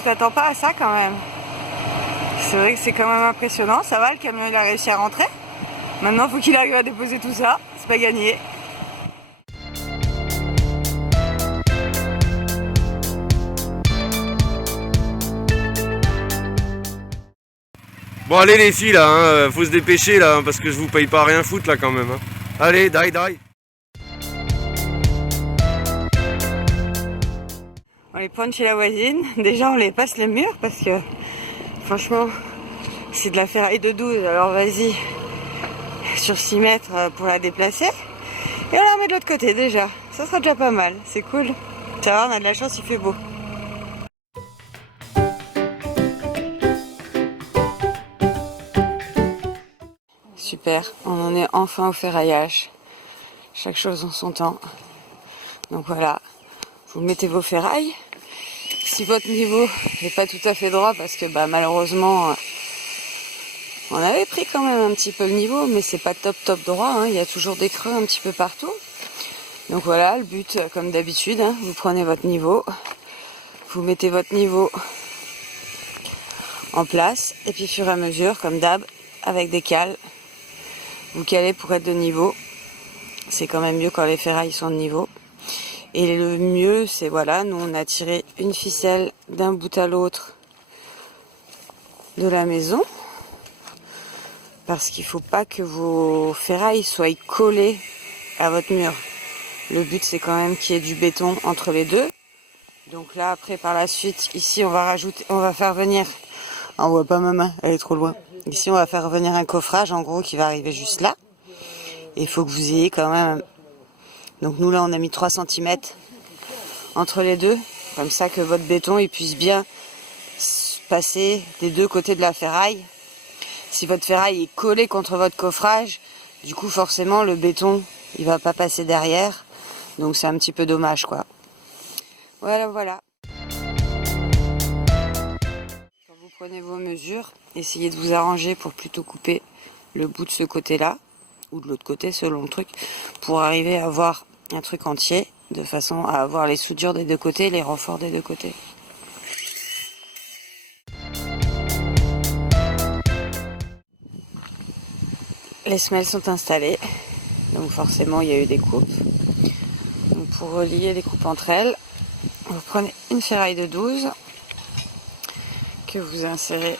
tu t'attends pas à ça quand même. C'est vrai que c'est quand même impressionnant. Ça va, le camion il a réussi à rentrer. Maintenant faut qu'il arrive à déposer tout ça. C'est pas gagné. Bon allez les filles là, hein, faut se dépêcher là, hein, parce que je vous paye pas à rien foutre là quand même. Hein. Allez, die. On les pointe chez la voisine. Déjà on les passe les murs parce que franchement c'est de la ferraille de 12. Alors vas-y sur 6 mètres pour la déplacer. Et on la remet de l'autre côté déjà. Ça sera déjà pas mal. C'est cool. Ça va, on a de la chance, il fait beau. Super, on en est enfin au ferraillage. Chaque chose en son temps. Donc voilà, vous mettez vos ferrailles. Si votre niveau n'est pas tout à fait droit, parce que malheureusement, on avait pris quand même un petit peu le niveau, mais c'est pas top droit. Hein. Il y a toujours des creux un petit peu partout. Donc voilà, le but, comme d'habitude, hein, vous prenez votre niveau, vous mettez votre niveau en place, et puis au fur et à mesure, comme d'hab, avec des cales, vous calez pour être de niveau. C'est quand même mieux quand les ferrailles sont de niveau. Et le mieux, c'est voilà, nous on a tiré une ficelle d'un bout à l'autre de la maison. Parce qu'il ne faut pas que vos ferrailles soient collées à votre mur. Le but, c'est quand même qu'il y ait du béton entre les deux. Donc là, après, par la suite, ici, on va faire venir... On voit pas ma main, elle est trop loin. Ici, on va faire venir un coffrage, en gros, qui va arriver juste là. Et il faut que vous ayez quand même... Donc nous, là, on a mis 3 cm entre les deux. Comme ça que votre béton, il puisse bien passer des deux côtés de la ferraille. Si votre ferraille est collée contre votre coffrage, du coup, forcément, le béton, il va pas passer derrière. Donc c'est un petit peu dommage, quoi. Voilà. Quand vous prenez vos mesures, essayez de vous arranger pour plutôt couper le bout de ce côté-là, ou de l'autre côté, selon le truc, pour arriver à avoir un truc entier, de façon à avoir les soudures des deux côtés, les renforts des deux côtés. Les semelles sont installées, donc forcément il y a eu des coupes. Donc pour relier les coupes entre elles, vous prenez une ferraille de 12 que vous insérez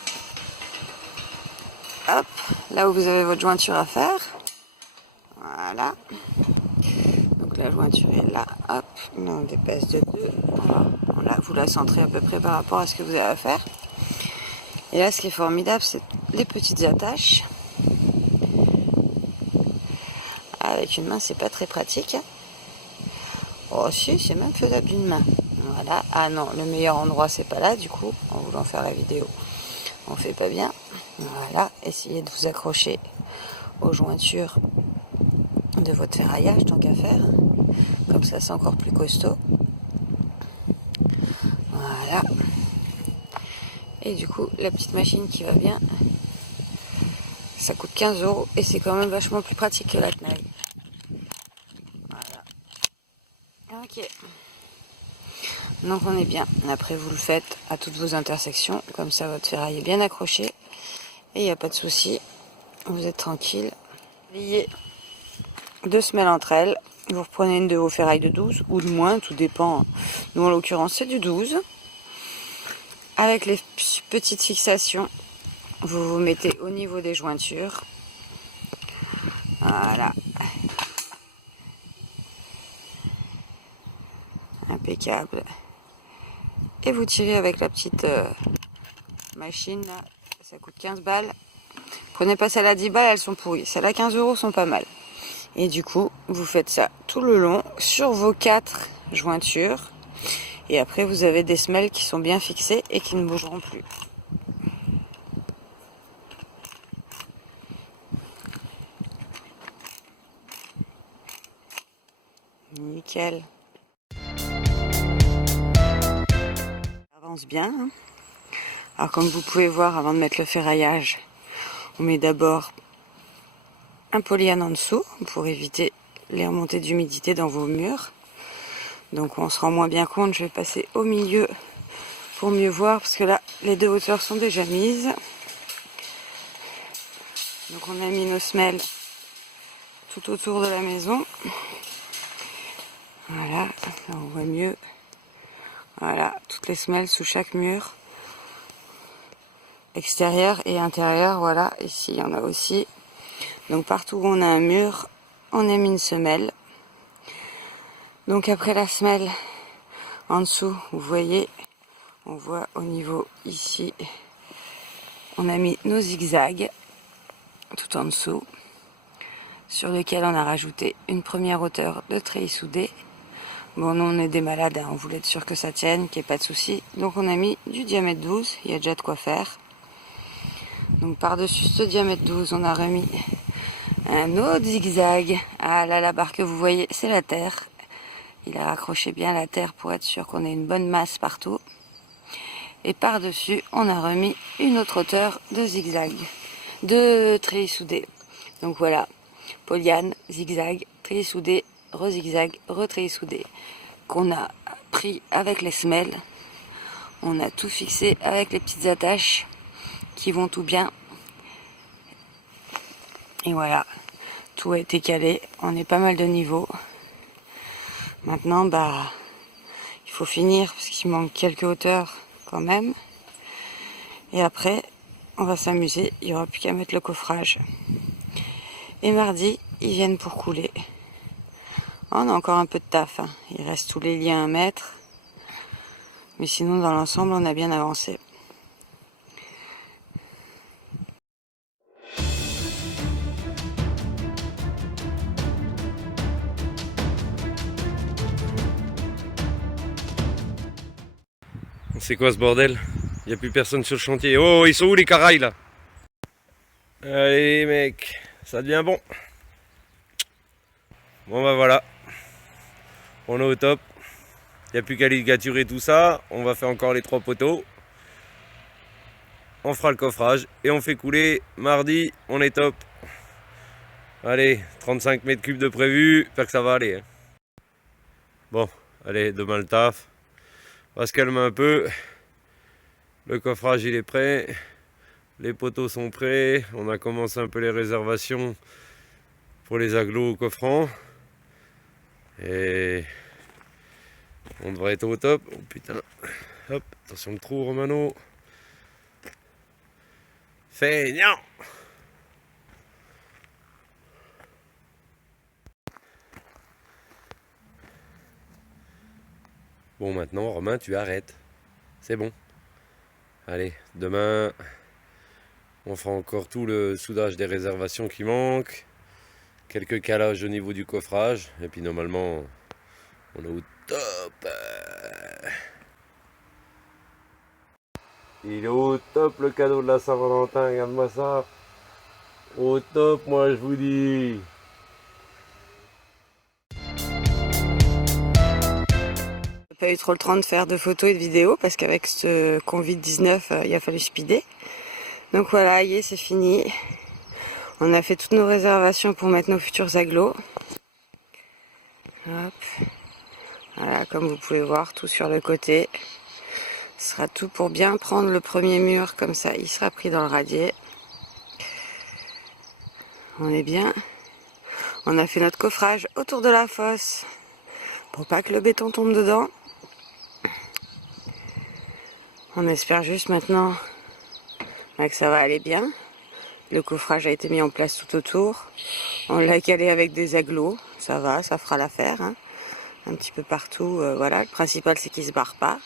hop, là où vous avez votre jointure à faire. Voilà. Donc la jointure est là, hop, on dépasse de 2. Voilà, vous la centrez à peu près par rapport à ce que vous avez à faire. Et là, ce qui est formidable, c'est les petites attaches. Avec une main, c'est pas très pratique. Oh si, c'est même faisable d'une main. Voilà. Ah non, le meilleur endroit, c'est pas là, du coup, en voulant faire la vidéo, on fait pas bien. Voilà, essayez de vous accrocher aux jointures de votre ferraillage, tant qu'à faire. Comme ça, c'est encore plus costaud. Voilà. Et du coup, la petite machine qui va bien, ça coûte 15 € et c'est quand même vachement plus pratique que la tenaille. Voilà. Ok. Donc on est bien. Après, vous le faites à toutes vos intersections. Comme ça, votre ferraille est bien accrochée. Et il n'y a pas de souci. Vous êtes tranquille. Liez 2 semelles entre elles. Vous reprenez une de vos ferrailles de 12 ou de moins, tout dépend. Nous, en l'occurrence, c'est du 12. Avec les petites fixations, vous vous mettez au niveau des jointures. Voilà. Impeccable. Et vous tirez avec la petite machine là. Ça coûte 15 balles. Prenez pas celle à 10 balles, elles sont pourries. Celles à 15 € sont pas mal. Et du coup, vous faites ça tout le long sur vos 4 jointures. Et après, vous avez des semelles qui sont bien fixées et qui ne bougeront plus. Nickel. Ça avance bien. Hein. Alors comme vous pouvez voir, avant de mettre le ferraillage, on met d'abord un polyane en dessous pour éviter les remontées d'humidité dans vos murs. Donc on se rend moins bien compte, je vais passer au milieu pour mieux voir, parce que là, les deux hauteurs sont déjà mises. Donc on a mis nos semelles tout autour de la maison. Voilà, là on voit mieux. Voilà, toutes les semelles sous chaque mur. Extérieur et intérieur, voilà, ici il y en a aussi. Donc partout où on a un mur, on a mis une semelle. Donc après la semelle, en dessous, vous voyez, on voit au niveau ici, on a mis nos zigzags tout en dessous, sur lequel on a rajouté une première hauteur de treillis soudé. Bon, nous on est des malades, hein, on voulait être sûr que ça tienne, qu'il n'y ait pas de souci. Donc on a mis du diamètre 12, il y a déjà de quoi faire. Donc par-dessus ce diamètre 12, on a remis un autre zigzag. Ah là, la barre que vous voyez, c'est la terre. Il a raccroché bien la terre pour être sûr qu'on ait une bonne masse partout. Et par-dessus, on a remis une autre hauteur de zigzag, de treillis soudé. Donc voilà, polyane, zigzag, treillis soudé, re-zigzag, re-treillis soudé, qu'on a pris avec les semelles. On a tout fixé avec les petites attaches qui vont tout bien. Et voilà, tout a été calé, on est pas mal de niveau. Maintenant, bah, il faut finir parce qu'il manque quelques hauteurs quand même. Et après, on va s'amuser, il n'y aura plus qu'à mettre le coffrage. Et mardi, ils viennent pour couler. On a encore un peu de taf, hein. Il reste tous les liens à mettre. Mais sinon, dans l'ensemble, on a bien avancé. C'est quoi ce bordel? Il n'y a plus personne sur le chantier. Oh, ils sont où les carails là? Allez mec, ça devient bon. Bon bah voilà, on est au top. Il n'y a plus qu'à ligaturer tout ça. On va faire encore les 3 poteaux. On fera le coffrage et on fait couler. Mardi, on est top. Allez, 35 mètres cubes de prévu. J'espère que ça va aller. Bon, allez, demain le taf. On va se calmer un peu. Le coffrage il est prêt. Les poteaux sont prêts. On a commencé un peu les réservations pour les agglos coffrants. Et on devrait être au top. Oh putain. Hop, attention le trou Romano. Feignant. Bon maintenant Romain tu arrêtes. C'est bon. Allez, demain on fera encore tout le soudage des réservations qui manquent. Quelques calages au niveau du coffrage. Et puis normalement on est au top. Il est au top le cadeau de la Saint-Valentin, regarde-moi ça. Au top moi je vous dis. J'ai pas eu trop le temps de faire de photos et de vidéos parce qu'avec ce Covid-19, il a fallu speeder. Donc voilà, c'est fini. On a fait toutes nos réservations pour mettre nos futurs agglos. Hop. Voilà, comme vous pouvez voir, tout sur le côté. Ce sera tout pour bien prendre le premier mur, comme ça il sera pris dans le radier. On est bien. On a fait notre coffrage autour de la fosse pour pas que le béton tombe dedans. On espère juste maintenant que ça va aller bien. Le coffrage a été mis en place tout autour. On l'a calé avec des agglos. Ça va, ça fera l'affaire. Hein. Un petit peu partout. Voilà, le principal c'est qu'il ne se barre pas.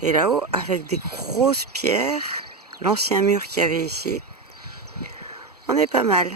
Et là-haut, avec des grosses pierres, l'ancien mur qu'il y avait ici, on est pas mal.